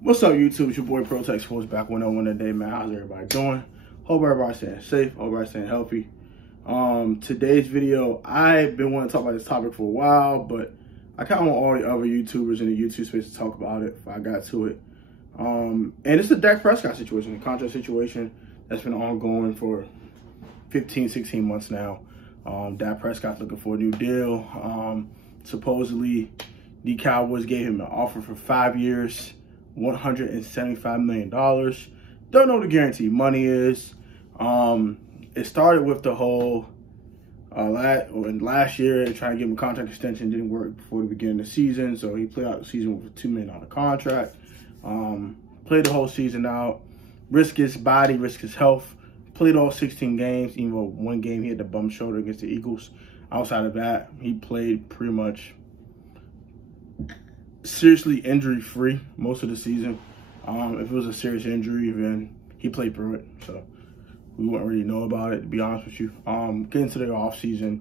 What's up, YouTube? It's your boy Protect Sports back with another one today, man. How's everybody doing? Hope everybody's staying safe. Hope everybody's staying healthy. Today's video, I've been wanting to talk about this topic for a while, but I kind of want all the other YouTubers in the YouTube space to talk about it if I got to it. And it's a Dak Prescott situation, a contract situation that's been ongoing for 15, 16 months now. Dak Prescott's looking for a new deal. Supposedly, the Cowboys gave him an offer for 5 years. $175 million. Don't know what the guaranteed money is. It started with the whole last year trying to give him a contract extension. Didn't work before the beginning of the season, so he played out the season with a $2 million contract. Played the whole season out, risked his body, risked his health. Played all 16 games, even though one game he had the bum shoulder against the Eagles. Outside of that, he played pretty much seriously injury-free most of the season. If it was a serious injury, then he played through it, so we wouldn't really know about it, to be honest with you. Getting to the offseason,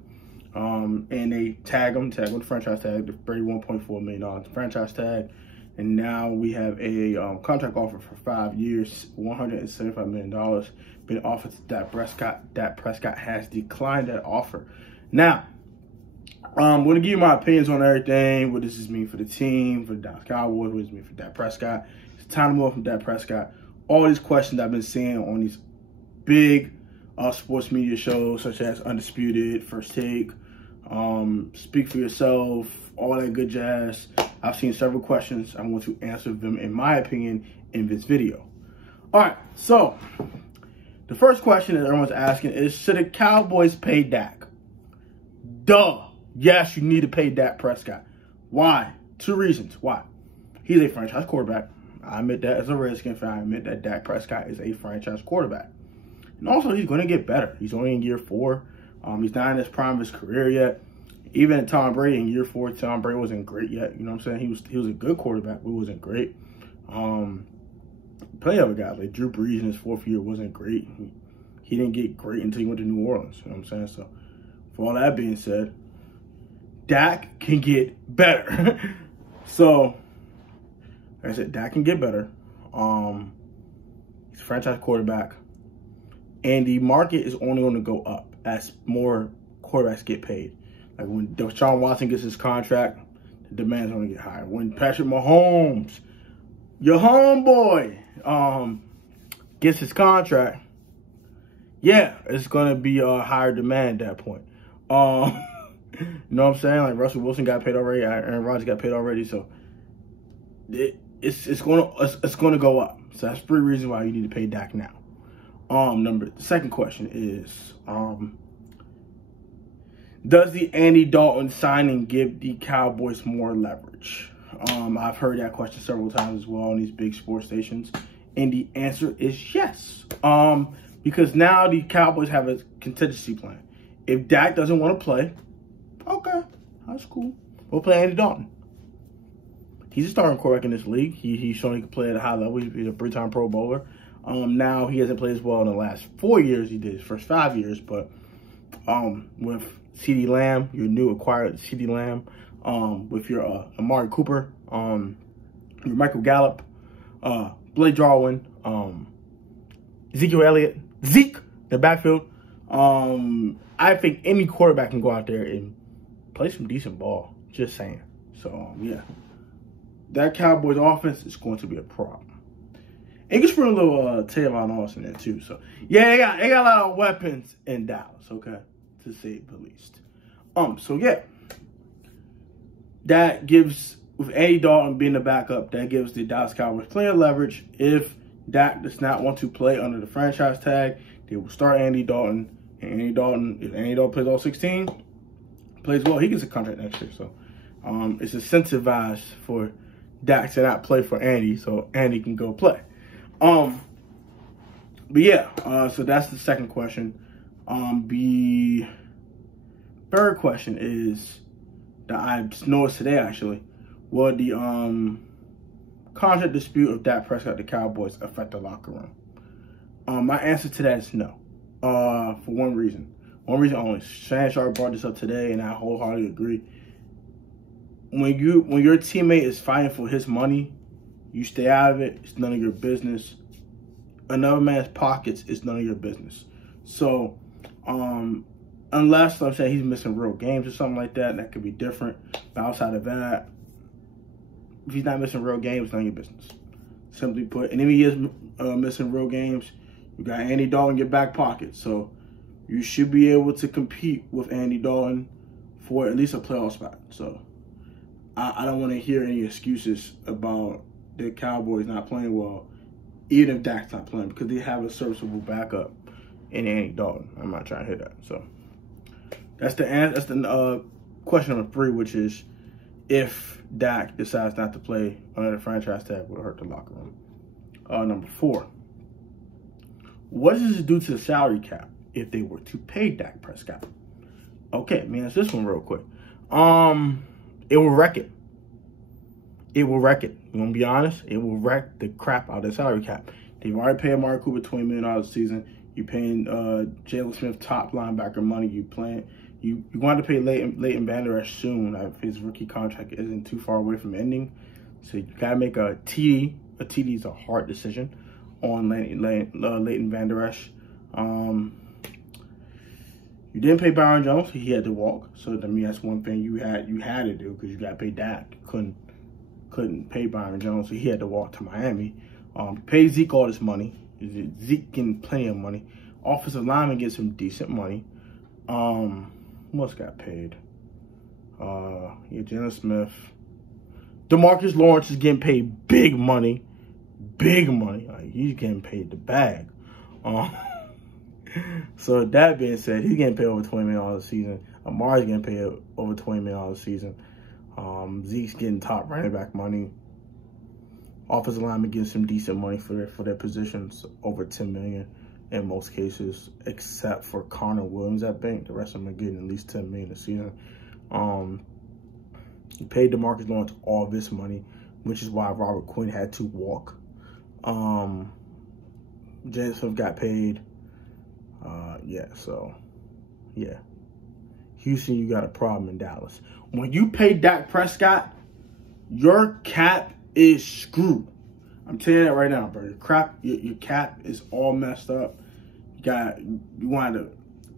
and they tag him with the franchise tag, the $31.4 million franchise tag, and now we have a contract offer for 5 years, $175 million, been offered to Dak Prescott. Dak Prescott has declined that offer. Now, I'm going to give you my opinions on everything, what does this mean for the team, for the Dallas Cowboys, what does this mean for Dak Prescott. It's time to move on from Dak Prescott. All these questions I've been seeing on these big sports media shows, such as Undisputed, First Take, Speak for Yourself, all that good jazz. I've seen several questions. I'm going to answer them, in my opinion, in this video. All right, so the first question that everyone's asking is, should the Cowboys pay Dak? Duh. Yes, you need to pay Dak Prescott. Why? Two reasons. Why? He's a franchise quarterback. I admit that as a Redskin fan. I admit that Dak Prescott is a franchise quarterback. And also, he's going to get better. He's only in year 4. He's not in his prime of his career yet. Even Tom Brady in year 4, Tom Brady wasn't great yet. You know what I'm saying? He was a good quarterback, but he wasn't great. Plenty of other guys, like Drew Brees in his 4th year wasn't great. He didn't get great until he went to New Orleans. You know what I'm saying? So, for all that being said, Dak can get better. So, like I said, Dak can get better. He's a franchise quarterback. And the market is only going to go up as more quarterbacks get paid. Like when Deshaun Watson gets his contract, the demand's going to get higher. When Patrick Mahomes, your homeboy, gets his contract, yeah, it's going to be a higher demand at that point. You know what I'm saying? Like Russell Wilson got paid already, Aaron Rodgers got paid already, so it's gonna go up. So that's 3 reasons why you need to pay Dak now. The second question is, does the Andy Dalton signing give the Cowboys more leverage? I've heard that question several times as well on these big sports stations, and the answer is yes. Because now the Cowboys have a contingency plan. If Dak doesn't want to play, okay, that's cool. We'll play Andy Dalton. He's a starting quarterback in this league. He's shown he can play at a high level. He's a 3-time Pro Bowler. Now he hasn't played as well in the last 4 years. He did his first 5 years, but with CeeDee Lamb, your new acquired CeeDee Lamb, with your Amari Cooper, your Michael Gallup, Blake Jarwin, Ezekiel Elliott, Zeke, the backfield. I think any quarterback can go out there and play some decent ball. Just saying. So, yeah. That Cowboys offense is going to be a problem. And you can bring a little Tavon Austin in there, too. So, yeah, they got a lot of weapons in Dallas, okay? To say the least. So, yeah. That gives, with Andy Dalton being the backup, that gives the Dallas Cowboys plenty of leverage. If Dak does not want to play under the franchise tag, they will start Andy Dalton. And Andy Dalton, if Andy Dalton plays all 16, plays well, he gets a contract next year. So it's incentivized for Dak to not play for Andy, so Andy can go play. But yeah, so that's the second question. The third question is that I noticed today, actually, will the contract dispute of Dak Prescott, the Cowboys, affect the locker room? My answer to that is no. For one reason. One reason only. Shannon Sharp brought this up today, and I wholeheartedly agree. When your teammate is fighting for his money, You stay out of it. It's none of your business. Another man's pockets is none of your business. So, unless I'm saying he's missing real games or something like that, that could be different. But outside of that, if he's not missing real games, it's none of your business. Simply put, and if he is missing real games, you got Andy Dalton in your back pocket. So you should be able to compete with Andy Dalton for at least a playoff spot. So I don't want to hear any excuses about the Cowboys not playing well, even if Dak's not playing, because they have a serviceable backup in Andy Dalton. I'm not trying to hear that. So that's the answer. That's the question number 3, which is if Dak decides not to play under the franchise tag, will hurt the locker room. Number 4, what does this do to the salary cap if they were to pay Dak Prescott? Okay, let me answer this one real quick. It will wreck it. It will wreck it. You want to be honest? It will wreck the crap out of the salary cap. They've already paid Amari Cooper $20 million a season. You're paying Jalen Smith top linebacker money. You want to pay Leighton Vander Esch soon. If his rookie contract isn't too far away from ending. So you got to make a TD. A TD is a hard decision on Leighton Vander Esch. You didn't pay Byron Jones. He had to walk. So to me, that's one thing you had to do, because you got to pay Dak. Couldn't pay Byron Jones, so he had to walk to Miami. Pay Zeke all this money. Zeke getting plenty of money. Offensive lineman gets some decent money. Who else got paid? Jalen Smith. DeMarcus Lawrence is getting paid big money. Big money. Like, he's getting paid the bag. So that being said, he's getting paid over $20 million a season. Amari's getting paid over $20 million a season. Zeke's getting top running back money. Offensive lineman getting some decent money for their positions, over $10 million in most cases, except for Connor Williams, I think. The rest of them are getting at least $10 million a season. He paid DeMarcus Lawrence all this money, which is why Robert Quinn had to walk. Jalen Smith got paid. Yeah. Houston, you got a problem in Dallas. When you pay Dak Prescott, your cap is screwed. I'm telling you that right now, bro. Your cap is all messed up. You want to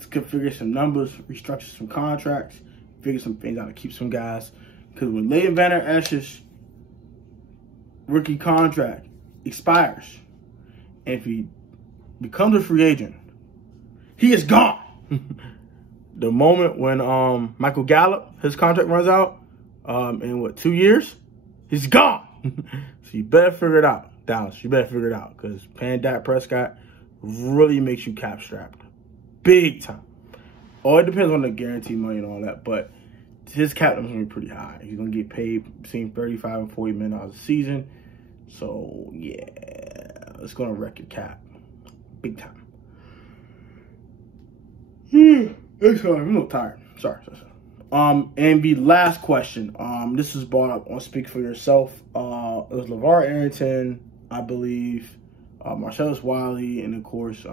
configure some numbers, restructure some contracts, figure some things out to keep some guys. Because when Leighton Vander Esch's rookie contract expires, and if he becomes a free agent, he is gone. The moment when Michael Gallup, his contract runs out in 2 years, he's gone. So you better figure it out, Dallas. You better figure it out, because paying Dak Prescott really makes you cap strapped, big time. It depends on the guaranteed money and all that, but his cap number is gonna be pretty high. He's gonna get paid between $35 and $40 million a season. So yeah, it's gonna wreck your cap, big time. I'm a little tired. Sorry. And the last question. This was brought up on Speak For Yourself. It was LeVar Arrington, I believe, Marcellus Wiley, and of course,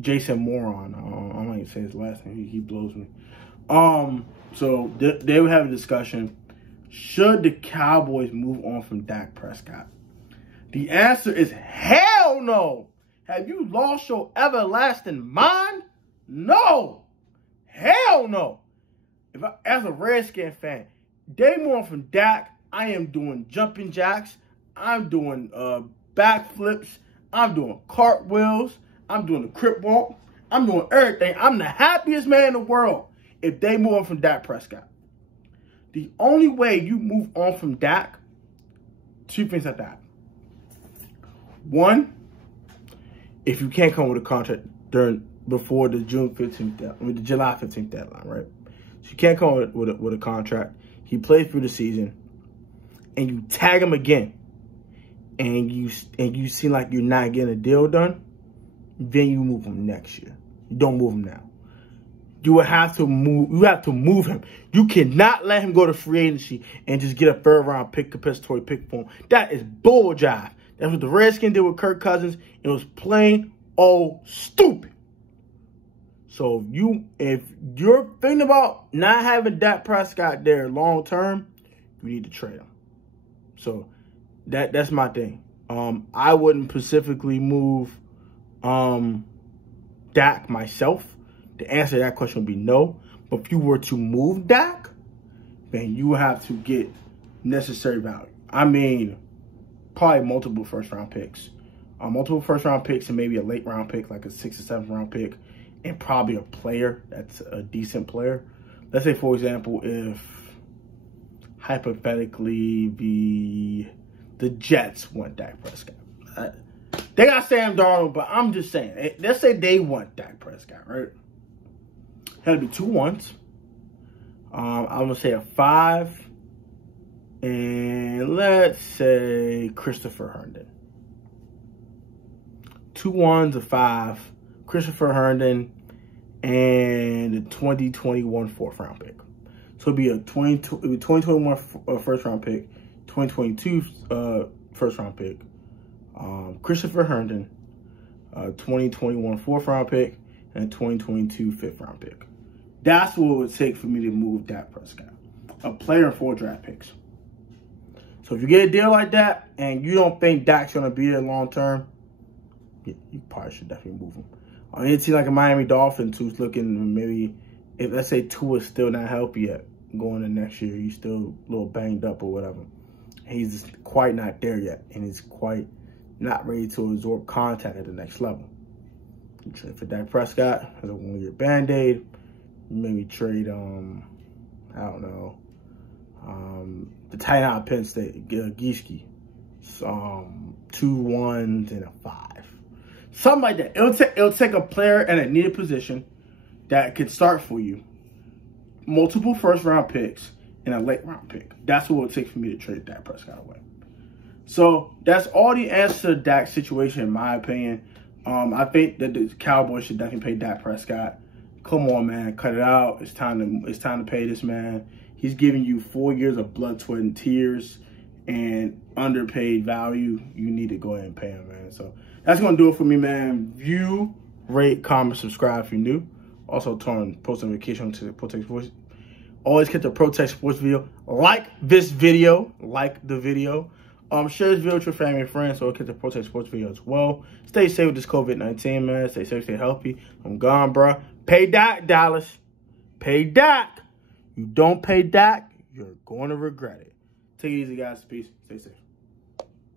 Jason Moron. I don't like to say his last name. He blows me. So they would have a discussion. Should the Cowboys move on from Dak Prescott? The answer is hell no. Have you lost your everlasting mind? No. Hell no. As a Redskin fan, they move on from Dak, I am doing jumping jacks. I'm doing backflips. I'm doing cartwheels. I'm doing the crip walk. I'm doing everything. I'm the happiest man in the world if they move on from Dak Prescott. The only way you move on from Dak, 2 things like that. One, if you can't come with a contract before the the July 15th deadline, right? So you can't come with a contract. He played through the season, and you tag him again, and you seem like you're not getting a deal done, then you move him next year. You don't move him now. You would have to move. You have to move him. You cannot let him go to free agency and just get a 3rd round pick, compensatory pick for him. That is bull jive. That's what the Redskins did with Kirk Cousins. It was plain old stupid. So if you're thinking about not having Dak Prescott there long term, you need to trade him. So that's my thing. I wouldn't specifically move Dak myself. The answer to that question would be no. But if you were to move Dak, then you would have to get necessary value. I mean, probably multiple first-round picks. Multiple first-round picks and maybe a late-round pick, like a 6th or 7th round pick, and probably a player that's a decent player. Let's say, for example, if hypothetically the Jets want Dak Prescott. They got Sam Darnold, but I'm just saying. Let's say they want Dak Prescott, right? Had to be 2 ones. I'm going to say a 5. And let's say Christopher Herndon. 2 ones, a 5. Christopher Herndon and the 2021 4th round pick. So it'd be a 2021 first round pick, 2022 first round pick, Christopher Herndon, 2021 4th round pick, and 2022 5th round pick. That's what it would take for me to move Dak Prescott. A player and 4 draft picks. So if you get a deal like that and you don't think Dak's going to be there long term, yeah, you probably should definitely move him. Any team like a Miami Dolphins who's looking maybe, if let's say Tua's still not healthy yet going into next year, he's still a little banged up or whatever. He's quite not there yet, and he's quite not ready to absorb contact at the next level. You trade for Dak Prescott as a 1-year Band-Aid. Maybe trade, I don't know, the tight end out of Penn State, Gieske. 2 1s and a 5. Something like that. It'll take a player in a needed position that could start for you. Multiple first-round picks and a late-round pick. That's what it would take for me to trade Dak Prescott away. So that's all the answer to Dak's situation, in my opinion. I think that the Cowboys should definitely pay Dak Prescott. Come on, man, cut it out. It's time to pay this man. He's giving you 4 years of blood, sweat, and tears and underpaid value. You need to go ahead and pay him, man. So that's going to do it for me, man. View, rate, comment, subscribe if you're new. Also, turn post notification to Pay Dak Sports. Always get the Pay Dak Sports video. Like this video. Like the video. Share this video with your family and friends so get the Pay Dak Sports video as well. Stay safe with this COVID-19, man. Stay safe, stay healthy. I'm gone, bro. Pay Dak, Dallas. Pay Dak. You don't pay Dak, you're going to regret it. Take it easy, guys. Peace. Stay safe.